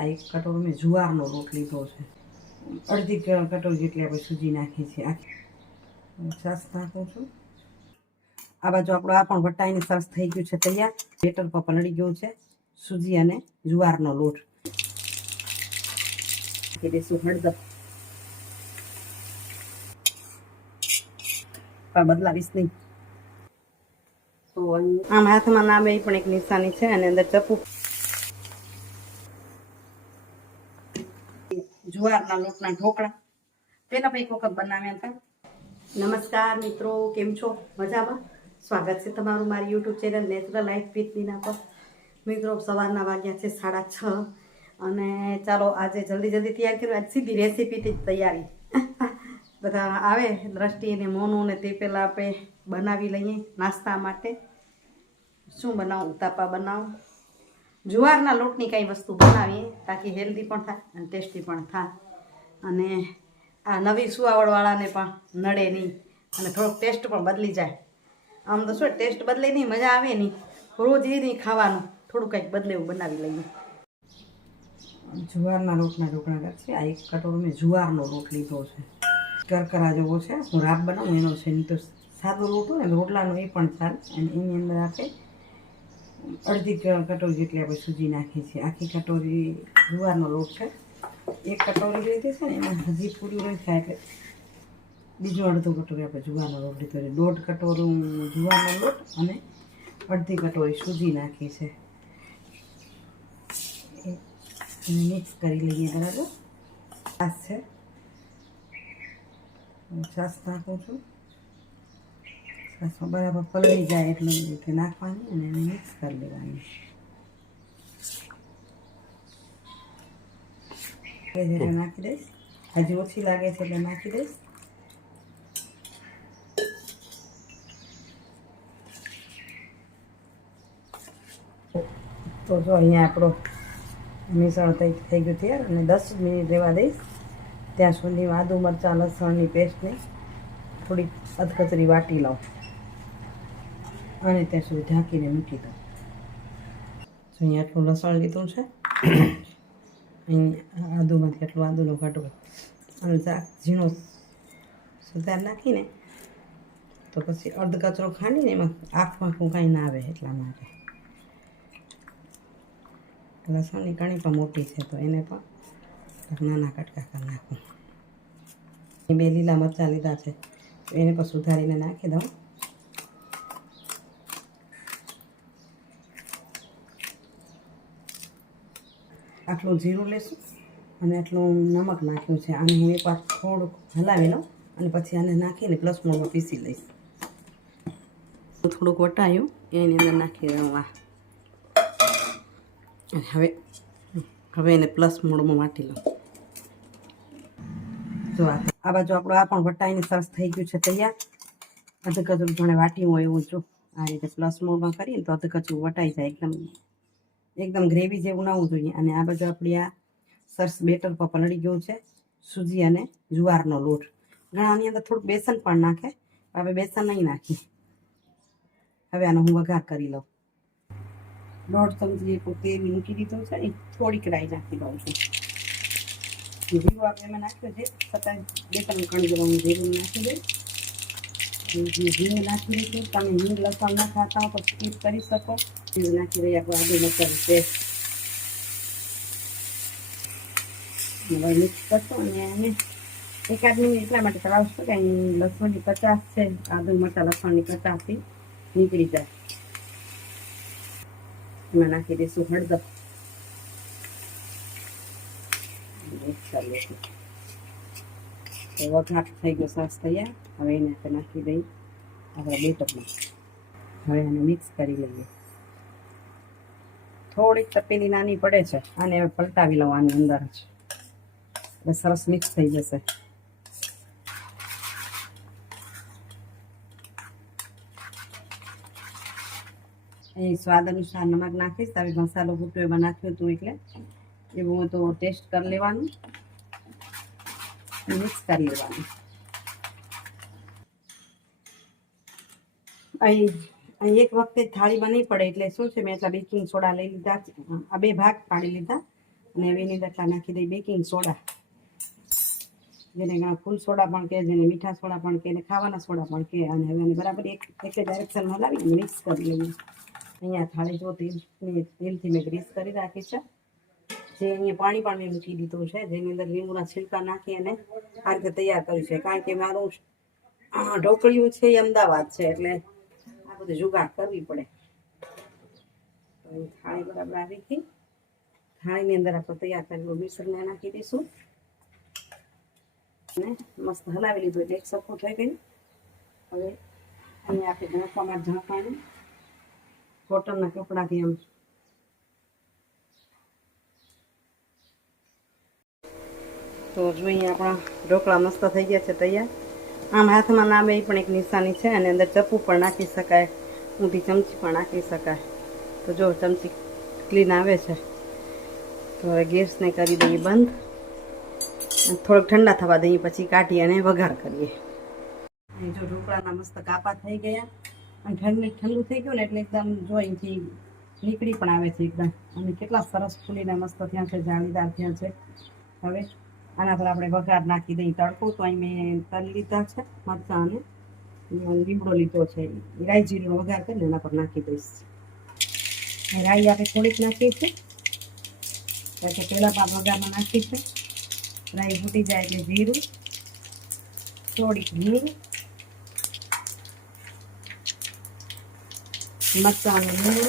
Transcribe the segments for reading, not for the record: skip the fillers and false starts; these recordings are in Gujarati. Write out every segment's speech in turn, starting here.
આ એક કટોરો મેં જુવારનો લોટ લીધો છે, અડધી કટોરી જેટલી આપણે સૂજી નાખી છે. છાશ નાખું છું. આ બાજુ આપણો આ પણ વટાઈને સરસ થઈ ગયું છે તૈયાર. બેટર પર પલળી ગયું છે સૂજી અને જુવારનો લોટ. દેશું હળદર, પણ બદલાવીશ નહીં. તો આમ હાથમાં નામે એ પણ એક નિશાની છે અને અંદર ચપ્પુ. જુવારના લોટના ઢોકળા પેલા પણ એક વખત બનાવ્યા હતા. નમસ્કાર મિત્રો, કેમ છો? મજામાં? સ્વાગત છે તમારું મારી YouTube channel natural life with Meena પર. મિત્રો સવારના વાગ્યા છે 6:30 અને ચાલો આજે જલ્દી તૈયાર કર્યું. આજ સીધી રેસીપીથી જ તૈયારી. બધા આવે દ્રષ્ટિ અને મોનું ને તે પહેલાં આપણે બનાવી લઈએ નાસ્તા માટે. શું બનાવું? ઉતાપા બનાવું. જુવારના લોટની કાંઈ વસ્તુ બનાવીએ તાકી હેલ્ધી પણ થાય અને ટેસ્ટી પણ થાય અને આ નવી સુવાવડવાળાને પણ નડે નહીં અને થોડોક ટેસ્ટ પણ બદલી જાય. આમ તો શું ટેસ્ટ બદલે નહીં, મજા આવે નહીં. રોજ એ નહીં ખાવાનું, થોડું કંઈક બદલે એવું બનાવી લઈએ. જુવારના લોટના ઢોકળા છે. આ એક કટોરો મેં જુવારનો લોટ લીધો છે, કરકરા જેવો છે. હું રાબ બનાવું એનો છે, નહીં તો સાદો લોટ હોય ને રોટલાનો એ પણ ચાલે. અને એની અંદર આપણે અડધી કટોરી જેટલી આપણે સૂજી નાખી છે. આખી કટોરી જુવારનો લોટ છે. એક કટોરી લીધી છે ને એમાં હજી પૂરી નહીં થાય એટલે બીજો અડધો કટોરી આપણે જુવારનો લોટ લીધો છે. 1.5 કટોરી જુવારનો લોટ અને અડધી કટોરી સૂજી નાખી છે. મિક્સ કરી લઈએ બરાબર. છાશ છે, છાશ નાખું છું. છાશમાં બરાબર પલળી જાય એટલે રીતે નાખવાની અને એને મિક્સ કરી લેવાની. નાખી દઈશ. હજી ઓછી લાગે છે એટલે નાખી દઈશ. તો જો અહીંયા આપણો મિશ્રણ થઈ ગયું તૈયાર અને 10 મિનિટ રહેવા દઈશ. ત્યાં સુધી આદુ મરચાં લસણની પેસ્ટને થોડીક અધકચરી વાટી લઉં અને ત્યાં સુધી ઢાંકીને મૂકી દઉં. જો અહીંયા આટલું લસણ લીધું છે, અહીં આદુમાંથી આટલું આદુનો ઘાટો અને ઝીણો સુધાર નાખીને તો પછી અડધ કચરો ખાંડીને એમાં આખું કાંઈ ના આવે એટલા માટે. લસણની કણી પણ મોટી છે તો એને પણ નાના કટકા કરી નાખું. 2 લીલા મરચાં લીધા છે તો એને પણ સુધારીને નાખી દઉં. આટલું જીરું લેશું અને આટલું નમક નાખ્યું છે. આને હું એકવાર થોડુંક હલાવી લઉં અને પછી આને નાખીને પ્લસ મોડમાં પીસી લઈશ. થોડુંક વટાયું એની અંદર નાખી દઉં. હવે એને પ્લસ મોડમાં વાટી લઉં. જો આ બાજુ આપણું આ પણ વટાઈને સરસ થઈ ગયું છે તૈયાર. અધ કચરું જાણે વાટ્યું હોય એવું. જો આ રીતે પ્લસ મોડમાં કરીએ તો અધ કચરું વટાઈ જાય. એકદમ ગ્રેવી જેવું ના હોવું જોઈએ. અને આ બાજુ આપણી આ સરસ બેટર પર પલળી ગયું છે સૂજી અને જુવારનો લોટ. ઘણા આની અંદર થોડુંક બેસન પણ નાખે, હવે બેસન નહીં નાખી. હવે આનો હું વઘાર કરી લઉં. 1.5 ચમચી જેટલું તેલ મૂકી દીધું છે. થોડીક રાઈ નાખી દઉં છું. જીરું આપણે એમાં નાખ્યું છે છતાં બેસન કણી જવાનું જીરું નાખી દઈશ. હિંગ નાખી દઈશું. તમે હિંગ લસણ ના ખાતા હો તો સ્કીપ કરી શકો. હિંગ નાખી દઈએ આપણે આદુ મરચાંની પેસ્ટ. હવે મિક્સ કરશું અને એને 1-8 મિનિટ એટલા માટે ચલાવશું કે અહીં લસણની 50 છે, આદુ મરચાં લસણની 50 નીકળી જાય. એમાં નાખી દઈશું હળદર. વઘાર થઈ ગયો સરસ તૈયાર. હવે એને આપણે નાખી દઈએ આપણા બેટરમાં. હવે એને મિક્સ કરી લઈએ. થોડીક તપેલી નાની પડે છે, આને હવે પલટાવી લઉં આની અંદર જ એટલે સરસ મિક્સ થઈ જશે. અહીં સ્વાદ અનુસાર નમક નાખીશ. હવે મસાલો ભૂટ્યો એમાં નાખ્યો હતું એટલે એવું તો ટેસ્ટ કરી લેવાનું, મિક્સ કરી લેવાનું. અહીં એક વખતે થાળીમાં નહીં પડે એટલે શું છે, મેં એટલા બેકિંગ સોડા લઈ લીધા. આ 2 ભાગ પાડી લીધા અને હવે એની અંદર નાખી દઈ બેકિંગ સોડા, જેને ઘણા ફૂલ સોડા પણ કહે, જેને મીઠા સોડા પણ કહે, ખાવાના સોડા પણ કહે. અને હવે એને બરાબર એક ડાયરેક્શનમાં લાવી મિક્સ કરી લઈએ. અહીંયા થાળી જો તેલથી મેં ગ્રીસ કરી રાખી છે. જે અહીંયા પાણી પણ મેં મૂકી દીધું છે, જેની અંદર લીંબુના છિલકા નાખી અને આ રીતે તૈયાર કર્યું છે. કારણ કે મારું ઢોકળિયું છે એ અમદાવાદ છે, એટલે આ બધું જુગાડ કરવી પડે. તો થાળી બરાબર આવી ગઈ. થાળીની અંદર આપણે તૈયાર કરેલું મિશ્રણને નાખી દઈશું અને મસ્ત હલાવી લીધું એટલે એક સરખું થઈ ગયું. હવે અહીંયા આપણે ઢાંકવામાં ઢાંકવાનું કોટનના કપડાથી એમ તો જોઈએ આપણા ઢોકળા મસ્ત થઈ ગયા છે તૈયાર. આમ હાથમાં ના બે પણ એક નિશાની છે, અને અંદર ચપ્પુ પણ નાખી શકાય, ઊંધી ચમચી પણ નાખી શકાય. તો જો ચમચી ક્લીન આવે છે. તો હવે ગેસને કરી દઈએ બંધ, થોડોક ઠંડા થવા દઈએ, પછી કાઢી અને વઘાર કરીએ. જો ઢોકળાના મસ્ત કાપા થઈ ગયા અને ઠંડુ થઈ ગયું ને એટલે એકદમ જો અહીંથી નીકળી પણ આવે છે એકદમ, અને કેટલા સરસ ફૂલીને મસ્ત થયા છે, જાળીદાર થયા છે. હવે આના પર આપણે વઘાર નાખી દઈએ. તડકો તો અહીં મેં તલ લીધા છે, મરચાં અને લીમડો લીધો છે, રાઈ જીરુંનો વઘાર કરીને એના પર નાખી દઈશ. રાઈ આપણે થોડીક નાખી છે, કારણ કે પહેલાં પાક વઘારમાં નાખી છે. રાઈ ફૂટી જાય એટલે જીરું, થોડીક હિંગ, મરચાં અને લીમડો,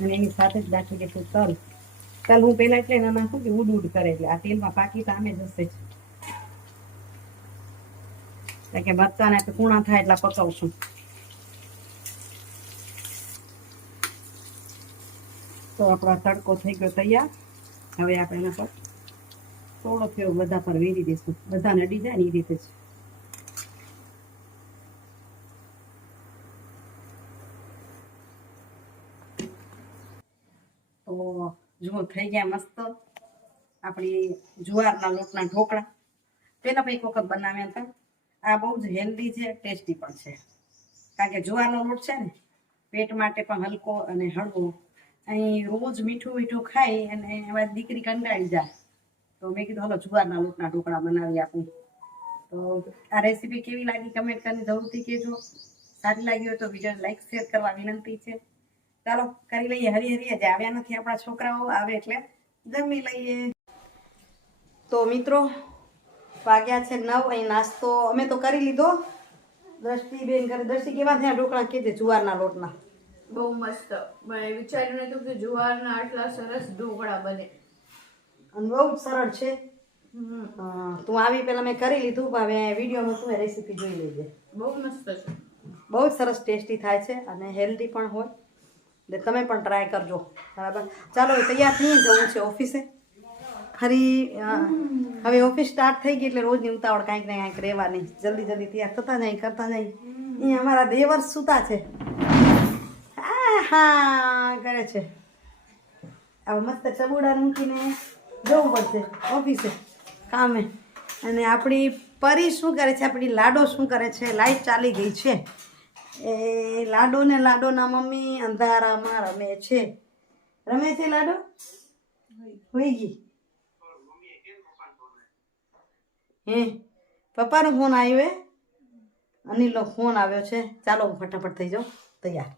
અને એની સાથે જ નાખી દઈશું તલ. તલ હું પહેલાં એટલે ના નાખું કે ઉડ કરે, એટલે આ તેલમાં પાકી તો આમે જશે જ, એટલે કે મરચાંને આપણે કૂણા થાય એટલા પકાવશું. તો આપણો તડકો થઈ ગયો તૈયાર. હવે આપણે એના પર થોડો થયો બધા પર વેરી દઈશું, બધા નડી જાય ને એ રીતે જ. તો જુઓ થઈ ગયા મસ્ત આપણી જુવારના લોટના ઢોકળા. પહેલાં પણ એક વખત બનાવ્યા હતા. આ બહુ જ હેલ્ધી છે, ટેસ્ટી પણ છે. કારણ કે જુવારનો લોટ છે ને પેટ માટે પણ હલકો અને હળવો. અહીં રોજ મીઠું મીઠું ખાઈ અને અમારી દીકરી કંટાળી જાય, તો મેં કીધું હલો જુવારના લોટના ઢોકળા બનાવી આપું. તો આ રેસીપી કેવી લાગી કમેન્ટ કરીને જરૂરથી કહેજો. સારી લાગી હોય તો વિડીયોને લાઈક શેર કરવા વિનંતી છે. ચાલો કરી લઈએ હરી હરી. જે આવ્યા નથી આપણા છોકરાઓ, આવે એટલે જમી લઈએ. તો મિત્રો વાગ્યા છે 9. અહીં નાસ્તો અમે તો કરી લીધો. દ્રષ્ટિબેન કરે. દ્રષ્ટિ કેવા થયા ઢોકળા? કીધે જુવારના લોટના બહુ મસ્ત. મેં વિચાર્યું નતું કે જુવારના આટલા સરસ ઢોકળા બને, અને બહુ જ સરળ છે. તું આવી પહેલાં મેં કરી લીધું, હવે વિડીયોમાં તું રેસીપી જોઈ લેજે. બહુ મસ્ત છે, બહુ જ સરસ ટેસ્ટી થાય છે અને હેલ્ધી પણ હોય, એટલે તમે પણ ટ્રાય કરજો. બરાબર, ચાલો તૈયાર થઈ જવું છે ઓફિસે. ફરી હવે ઓફિસ સ્ટાર્ટ થઈ ગઈ એટલે રોજની ઉતાવળ કાંઈક ને કાંઈક રહેવાની. જલ્દી જલ્દી તૈયાર થતા જાય કરતા જાય. અહીંયા અમારા દેવર સૂતા છે, હા કરે છે. હવે મસ્ત ચબુડા મૂકીને જવું પડશે ઓફિસે કામે. અને આપણી પરી શું કરે છે, આપણી લાડો શું કરે છે? લાઈટ ચાલી ગઈ છે, એ લાડો ને લાડોના મમ્મી અંધારામાં રમે છે. રમે છે લાડો? હોઈ ગઈ હે? પપ્પાનો ફોન આવ્યો, અનિલનો ફોન આવ્યો છે. ચાલો હું ફટાફટ થઈ જાઉં તૈયાર.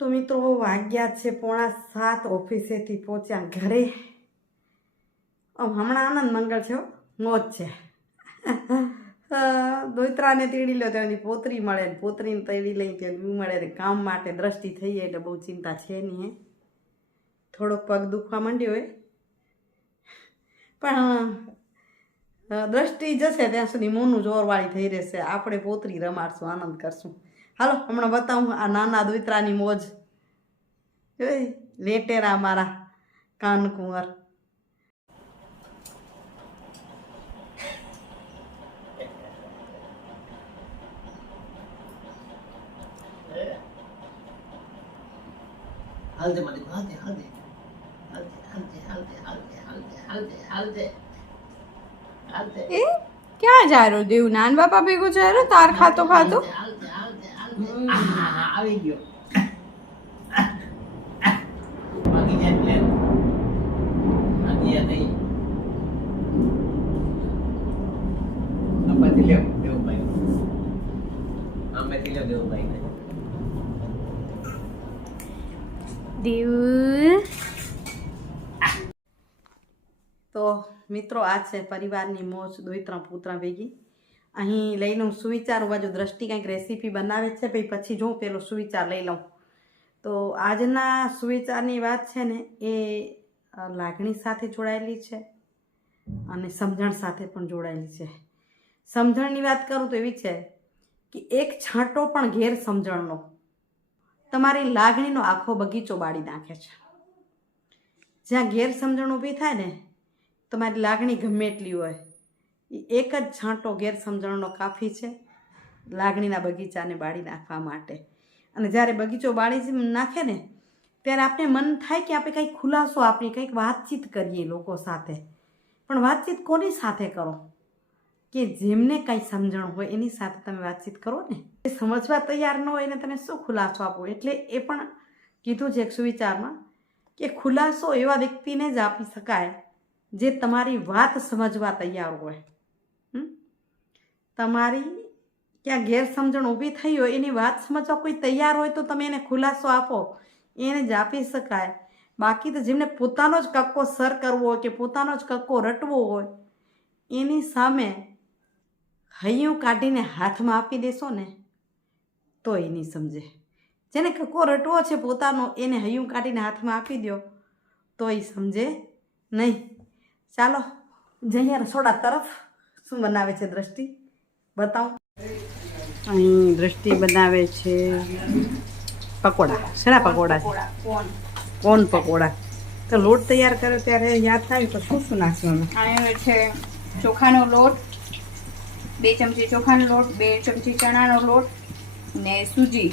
તો મિત્રો વાગ્યા છે 6:45. ઓફિસેથી પહોંચ્યા ઘરે. હમણાં આનંદ મંગળ છે, મોજ છે. દોયત્રાને તેડી લો તો એની પોતરી મળે, પોતરીને તેડી લઈ ત્યાં મળે. કામ માટે દ્રષ્ટિ થઈ જાય એટલે બહુ ચિંતા છે નહીં. થોડોક પગ દુખવા માંડ્યો હોય, પણ દ્રષ્ટિ જશે ત્યાં સુધી મોનું જોરવાળી થઈ રહેશે. આપણે પોતરી રમાડશું, આનંદ કરશું. હાલો હમણાં બતાવું આ નાના દોયત્રાની મોજ. લેટેરા મારા કાનકુંવર. હાલદે મારી હાલદે હાલદે હાલદે હાલદે હાલદે હાલદે હાલદે હાલદે હાલદે. એ ક્યાં જા રહ્યો દેવ? નાન બાપા ભેગો જા રહ્યો તાર ખાતો ખાતો? હાલદે હાલદે હાલદે આવી ગયો ભાગી જાય પ્લેન ભાગી જાય નહીં આમાંથી લેવ દેવભાઈ આમાંથી લેવ દેવભાઈ તો મિત્રો આ છે પરિવારની મોજ દોઈત્રા પૂતરા ભેગી અહીં લઈ લઉં સુવિચાર બાજુ દ્રષ્ટિ કંઈક રેસીપી બનાવે છે ભાઈ પછી જો પેલો સુવિચાર લઈ લઉં તો આજના સુવિચારની વાત છે ને એ લાગણી સાથે જોડાયેલી છે અને સમજણ સાથે પણ જોડાયેલી છે સમજણની વાત કરું તો એવી છે કે એક છાંટો પણ ગેર સમજણનો તમારી લાગણીનો આખો બગીચો બાળી નાખે છે જ્યાં ગેરસમજણ ઊભી થાય ને તમારી લાગણી ગમે એટલી હોય એ એક જ છાંટો ગેરસમજણનો કાફી છે લાગણીના બગીચાને બાળી નાખવા માટે અને જ્યારે બગીચો બાળી નાખે ને ત્યારે આપણે મન થાય કે આપણે કંઈક ખુલાસો આપીએ કંઈક વાતચીત કરીએ લોકો સાથે પણ વાતચીત કોની સાથે કરો કે જેમને કંઈ સમજણ હોય એની સાથે તમે વાતચીત કરો ને એ સમજવા તૈયાર ન હોય ને તમે શું ખુલાસો આપો એટલે એ પણ કીધું છે એક સુવિચારમાં કે ખુલાસો એવા વ્યક્તિને જ આપી શકાય જે તમારી વાત સમજવા તૈયાર હોય તમારી ક્યાં ગેરસમજણ ઊભી થઈ હોય એની વાત સમજવા કોઈ તૈયાર હોય તો તમે એને ખુલાસો આપો એને જ આપી શકાય બાકી તો જેમને પોતાનો જ કક્કો સર કરવો હોય કે પોતાનો જ કક્કો રટવો હોય એની સામે હૈયું કાઢીને હાથમાં આપી દેશો ને તો એ નહીં સમજે જેને કક્કો રટવો છે પોતાનો એને હૈયું કાઢીને હાથમાં આપી દો તો એ સમજે નહીં ચાલો જઈએ રસોડા તરફ શું બનાવે છે દ્રષ્ટિ બતાવું અહીં દ્રષ્ટિ બનાવે છે પકોડા શેના પકોડા છે કોણ પકોડા તો લોટ તૈયાર કર્યો ત્યારે યાદ થાય તો શું શું નાખવાનું આનો છે ચોખાનો લોટ 2 ચમચી ચોખાનો લોટ 2 ચમચી ચણાનો લોટ ને સૂજી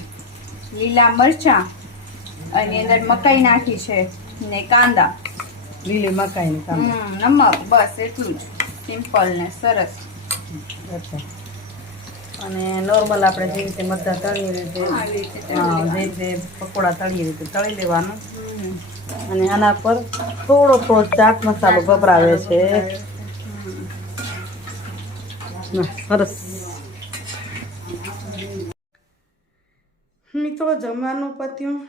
લીલા મરચાં અને અંદર મકાઈ નાખી છે ને કાંદા લીલી મકાઈ ને કાંદા નમક બસ એટલું જ સિમ્પલ ને સરસ અચ્છા અને નોર્મલ આપણે જે રીતે મરચાં તળીએ રીતે જે રીતે પકોડા તળીએ રીતે તળી લેવાનું અને આના પર થોડો ચાટ મસાલો વપરાવે છે સરસ મિત્રો જમવાનું પત્યું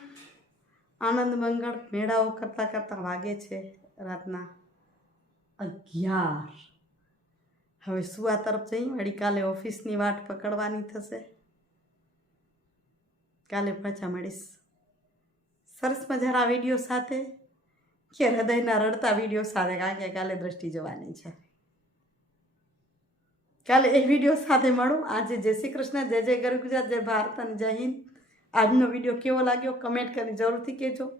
આનંદ મંગળ મેળાઓ કરતાં કરતાં વાગે છે રાતના 11 હવે સુવા તરફ જઈ વળી કાલે ઓફિસની વાટ પકડવાની થશે કાલે પાછા મળીશ સરસ મજાના વિડીયો સાથે કે હૃદયના રડતા વિડીયો સાથે કારણ કે કાલે દ્રષ્ટિ જવાની છે કાલે એ વિડીયો સાથે મળું આજે જય શ્રી કૃષ્ણ જય જય ગરુ ગુજરાત જય ભારત અને જય હિન્દ આજનો વિડીયો કેવો લાગ્યો કમેન્ટ કરી જરૂરથી કહેજો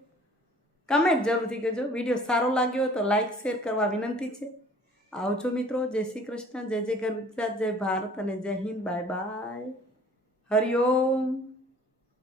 વિડીયો સારો લાગ્યો તો લાઈક શેર કરવા વિનંતી છે આવજો મિત્રો જય શ્રી કૃષ્ણ જય જય ગરુ ગુજરાત જય ભારત અને જય હિન્દ બાય બાય હરિઓમ